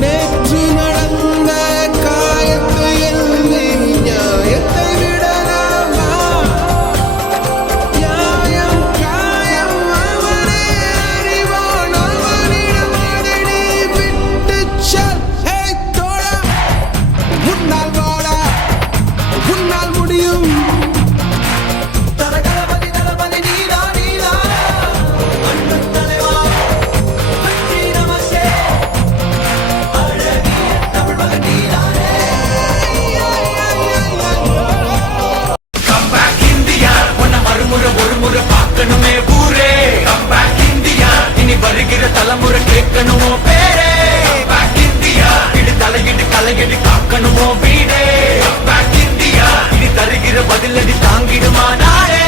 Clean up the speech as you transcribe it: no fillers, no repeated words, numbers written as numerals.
நேற்று நடந்த காயத்தை எழுதி நியாயத்தை விடலாமா? நியாயம் காயம் அவனே அறிவான், அவனிடம் அதை நீ விட்டுச் செல். தோழா, உன்னால் வாழா, உன்னால் முடியும். தலைமுறை கேட்கணுமோ பேரே இந்தியா, இது தலையிட்டு கலையடி காக்கணுமோ வீடே இந்தியா, இது தருகிற பதிலடி தாங்கிடுமா நாடே.